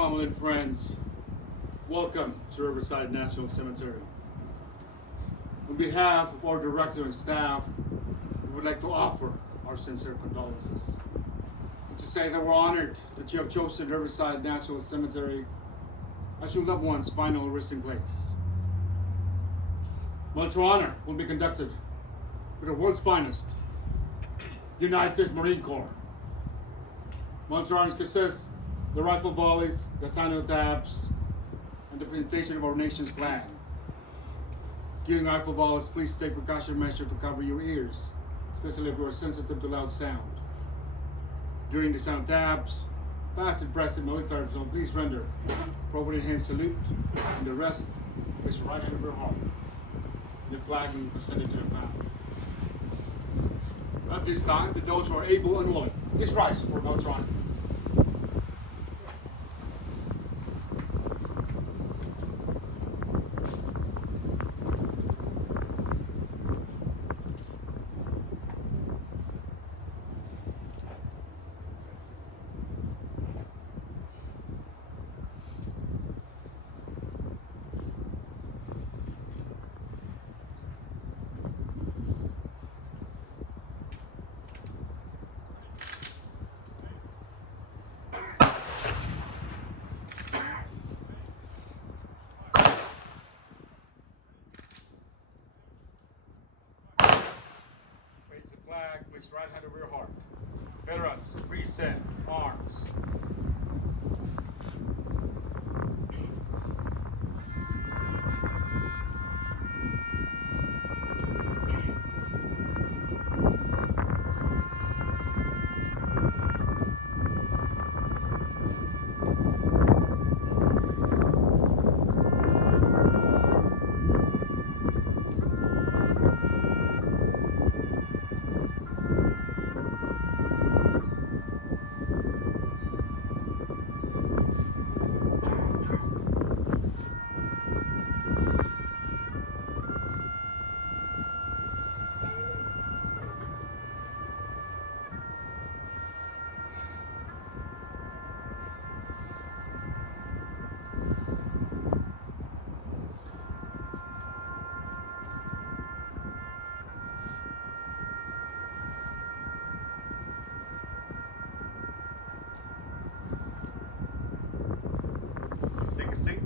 family and friends, welcome to Riverside National Cemetery. On behalf of our director and staff, we would like to offer our sincere condolences. And to say that we're honored that you have chosen Riverside National Cemetery as your loved one's final resting place. Much honor will be conducted with the world's finest, United States Marine Corps. Much honor consists of the rifle volleys, the sign tabs, and the presentation of our nation's flag. During rifle volleys, please take precautionary measures to cover your ears, especially if you are sensitive to loud sound. During the sound tabs, past and present military personnel, please render appropriate hand salute, and the rest, place your right hand over your heart. The flag will be presented to the family. At this time, to those who are able and willing, please rise for no time. Flag, place right hand over your heart. Veterans, reset arms. Let's take a seat.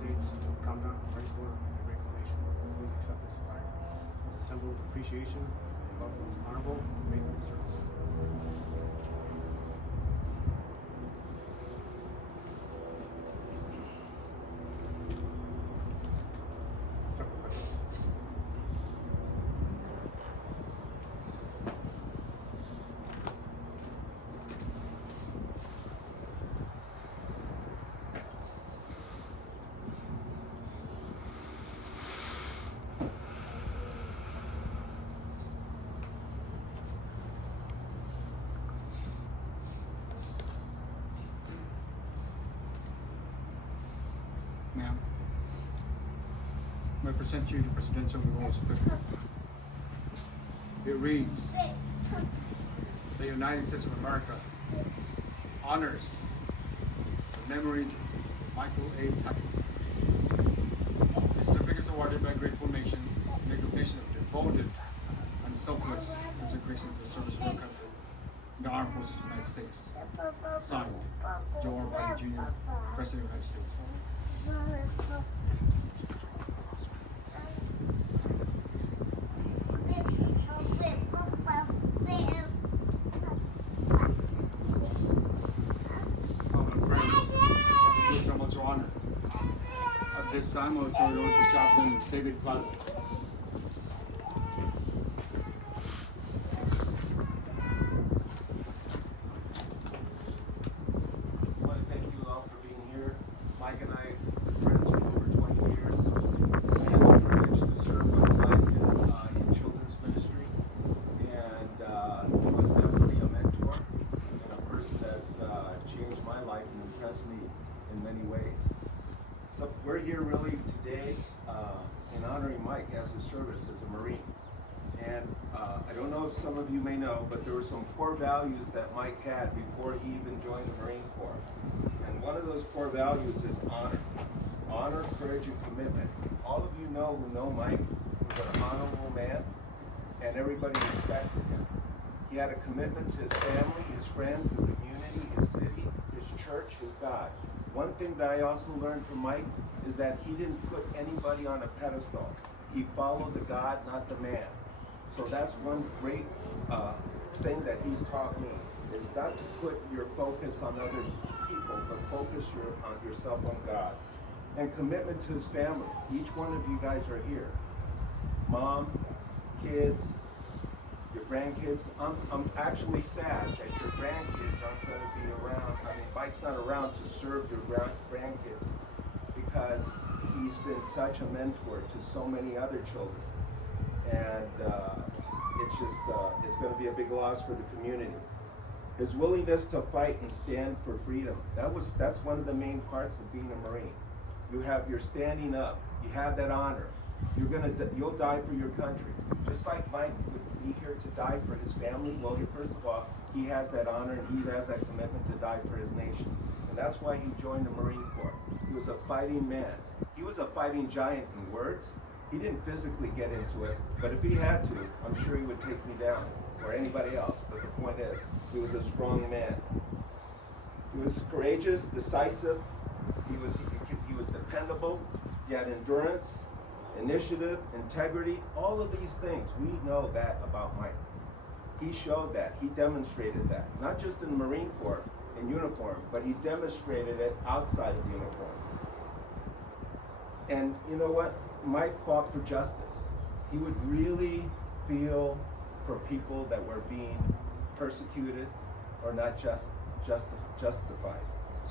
United States, Commandant, Marine Corps, and grateful nation. Please accept this flag. It's a symbol of appreciation and loved one's honorable and faithful service. Sacrifices. Ma'am, I present you the Presidential Award Certificate. It reads, the United States of America honors the memory of Michael A. Tackett. This certificate is awarded by a grateful nation in recognition of devoted and selfless consecration to the service of our country in the Armed Forces of the United States. Signed, Joe R. Biden Jr., President of the United States. Honor. At this time, I'll turn it over to Chaplain David Plaza. I want to thank you all for being here. Mike and I are friends for over 20 years. I had the privilege to serve with Mike in children's ministry, and he was definitely a mentor and a person that changed my life and impressed me in many ways. So we're here really today in honoring Mike as his service as a Marine. And I don't know if some of you may know, but there were some core values that Mike had before he even joined the Marine Corps. And one of those core values is honor. Honor, courage, and commitment. All of you know who know Mike was an honorable man, and everybody respected him. He had a commitment to his family, his friends, his community, his city, his church, his God. One thing that I also learned from Mike is that he didn't put anybody on a pedestal. He followed the God, not the man. So that's one great thing that he's taught me, is not to put your focus on other people, but focus on yourself on God. And commitment to his family. Each one of you guys are here. Mom, kids, your grandkids. I'm actually sad that your grandkids aren't going to be around. I mean, Mike's not around to serve your grandkids because he's been such a mentor to so many other children. And it's going to be a big loss for the community. His willingness to fight and stand for freedom. That's one of the main parts of being a Marine. You're standing up. You have that honor. You'll die for your country. Just like Mike would be here to die for his family. Well, first of all, he has that honor and he has that commitment to die for his nation. And that's why he joined the Marine Corps. He was a fighting man. He was a fighting giant in words. He didn't physically get into it, but if he had to, I'm sure he would take me down, or anybody else. But the point is, he was a strong man. He was courageous, decisive. He was dependable. He had endurance, initiative, integrity, all of these things. We know that about Mike. He showed that. He demonstrated that. Not just in the Marine Corps, in uniform, but he demonstrated it outside of uniform. And you know what? Mike fought for justice. He would really feel for people that were being persecuted or not justified.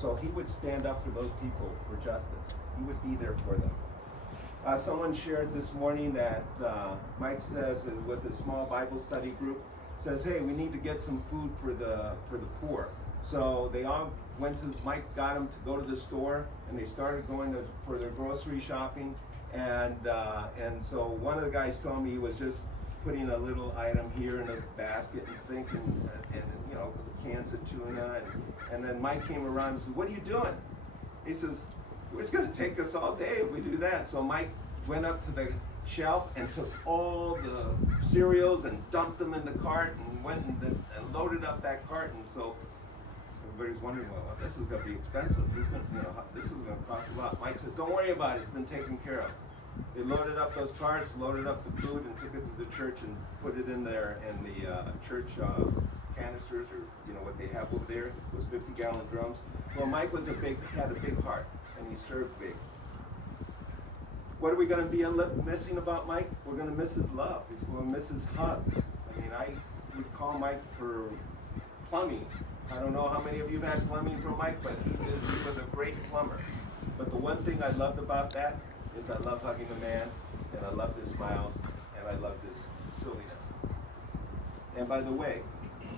So he would stand up for those people for justice. He would be there for them. Someone shared this morning that Mike says with a small Bible study group, says, hey, we need to get some food for the poor. So they all went to this, Mike got them to go to the store, and they started going for their grocery shopping. And so one of the guys told me he was just putting a little item here in a basket and thinking, and you know, cans of tuna. And then Mike came around and said, what are you doing? He says, it's going to take us all day if we do that. So Mike went up to the shelf and took all the cereals and dumped them in the cart and went and loaded up that cart. And so Everybody's wondering, well, this is going to be expensive. This is going to cost a lot. Mike said, don't worry about it. It's been taken care of. They loaded up those carts, loaded up the food, and took it to the church and put it in there in the church canisters, or what they have over there. It was 50-gallon drums. Well, Mike had a big heart, and he served big. What are we going to be missing about Mike? We're going to miss his love. He's going to miss his hugs. I mean, I would call Mike for plumbing. I don't know how many of you have had plumbing from Mike, but he was a great plumber. But the one thing I loved about that is I love hugging a man, and I love his smiles, and I love this silliness. And by the way,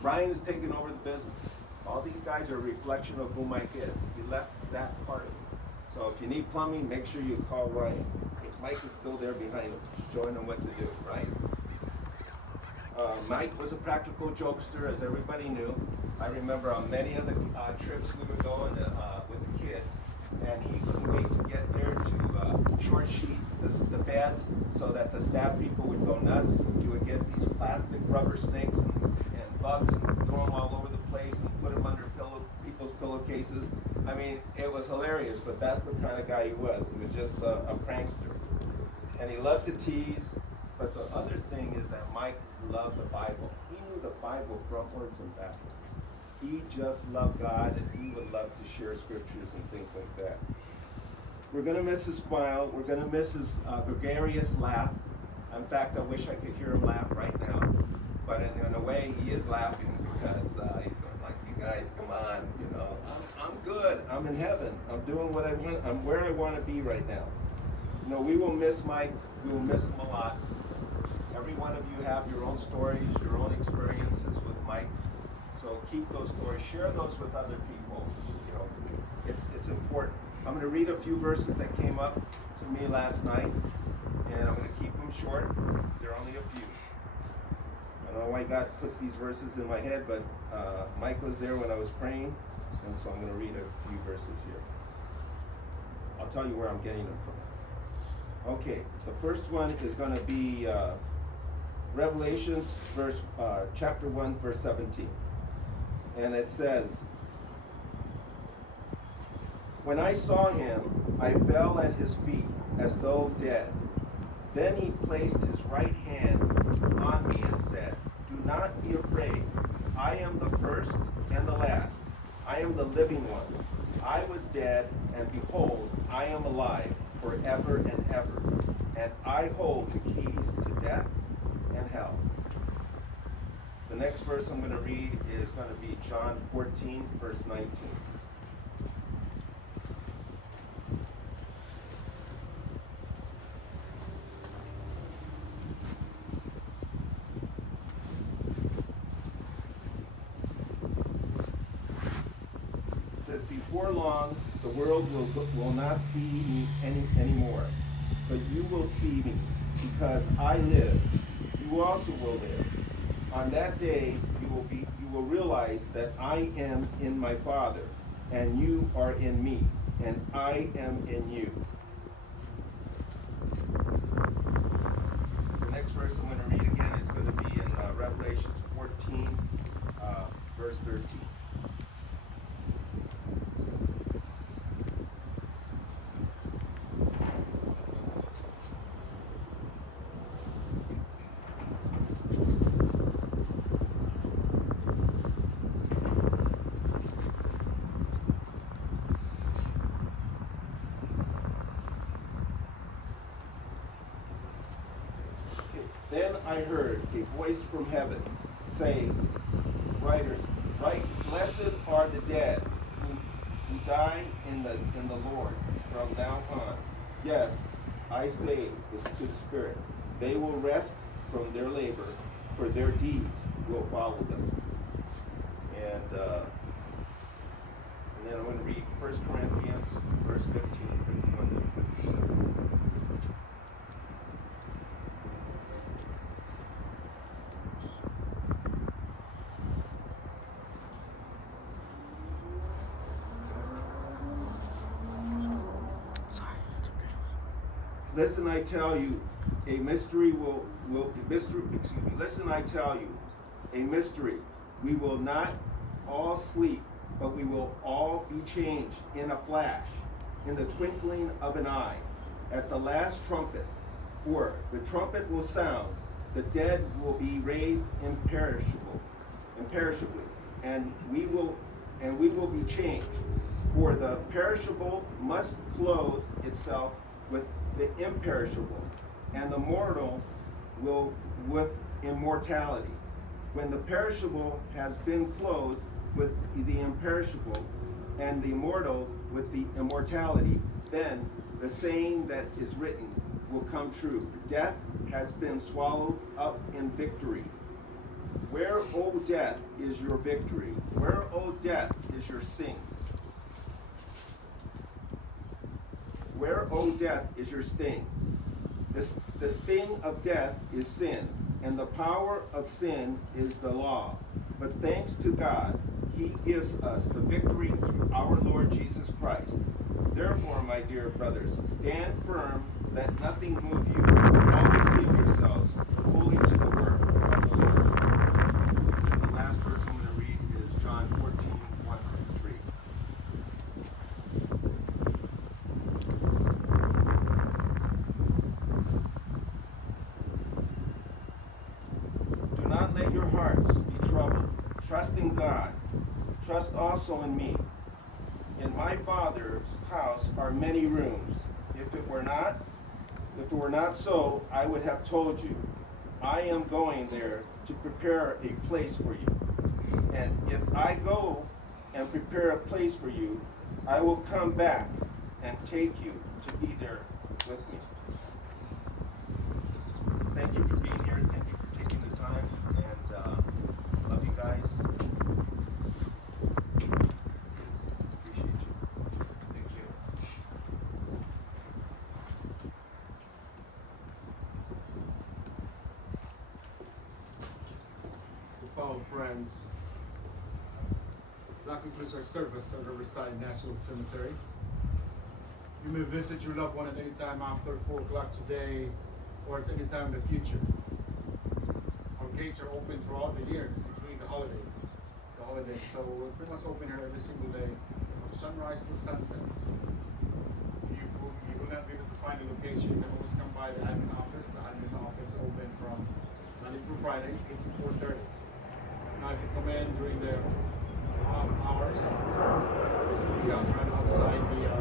Brian is taking over the business. All these guys are a reflection of who Mike is. He left that part of it. So if you need plumbing, make sure you call Ryan, because Mike is still there behind him, showing him what to do, right? Mike was a practical jokester, as everybody knew. I remember on many of the trips we were going with the kids, and he couldn't wait to get there to short sheet the beds so that the staff people would go nuts. He would get these plastic rubber snakes and bugs and throw them all over the place and put them under people's pillowcases. I mean, it was hilarious, but that's the kind of guy he was. He was just a prankster. And he loved to tease, but the other thing is that Mike loved the Bible. He knew the Bible frontwards and backwards. He just loved God, and he would love to share scriptures and things like that. We're going to miss his smile. We're going to miss his gregarious laugh. In fact, I wish I could hear him laugh right now. But in a way, he is laughing because he's going like, you guys, come on. I'm good. I'm in heaven. I'm doing what I want. I'm where I want to be right now. We will miss Mike. We will miss him a lot. Every one of you have your own stories, your own experiences with Mike. So keep those stories, share those with other people. It's important. I'm going to read a few verses that came up to me last night, and I'm going to keep them short. They're only a few. I don't know why God puts these verses in my head, but Mike was there when I was praying, and so I'm going to read a few verses here. I'll tell you where I'm getting them from. Okay, the first one is going to be Revelations, chapter 1, verse 17. And it says, when I saw him, I fell at his feet as though dead. Then he placed his right hand on me and said, do not be afraid. I am the first and the last. I am the living one. I was dead, and behold, I am alive forever and ever. And I hold the keys to death and hell. The next verse I'm going to read is going to be John 14, verse 19. It says, before long, the world will not see me anymore, but you will see me, because I live. You also will live. On that day, you will realize that I am in my Father, and you are in me, and I am in you. The next verse I'm going to read again is going to be in Revelations 14, verse 13. Then I heard a voice from heaven saying, right, blessed are the dead who die in the Lord from now on. Yes, I say this to the Spirit. They will rest from their labor, for their deeds will follow them. And then I'm going to read 1 Corinthians, verse 15, 51 through 57. Listen, I tell you, a mystery Listen, I tell you, a mystery. We will not all sleep, but we will all be changed in a flash, in the twinkling of an eye, at the last trumpet. For the trumpet will sound, the dead will be raised imperishably, and we will be changed. For the perishable must clothe itself with the imperishable, and the mortal will with immortality. When the perishable has been clothed with the imperishable, and the immortal with the immortality, then the saying that is written will come true. Death has been swallowed up in victory. Where, O death, is your victory? Where, O death, is your sting? Where, O death, is your sting? The sting of death is sin, and the power of sin is the law. But thanks to God, He gives us the victory through our Lord Jesus Christ. Therefore, my dear brothers, stand firm, let nothing move you. Always give yourselves fully to the work of the Lord. The last verse I'm going to read is John 14:1-3. Do not let your hearts be troubled. Trust in God. Trust also in me. In my Father's house are many rooms. If it were not so, I would have told you. I am going there to prepare a place for you. And if I go and prepare a place for you, I will come back and take you to be there with me. Thank you for being here. Thank you for taking the time. And love you guys. Appreciate you. Thank you. So, fellow friends, that concludes our service at Riverside National Cemetery. You may visit your loved one at any time after 4 o'clock today or at any time in the future. Our gates are open throughout the year, including the holiday. So we're pretty much open here every single day, from sunrise to sunset. If you will not be able to find a location, you can always come by the admin office. The admin office is open from Monday through Friday, 8 to 4:30. Now, if you come in during the off hours, there's a kiosk right outside the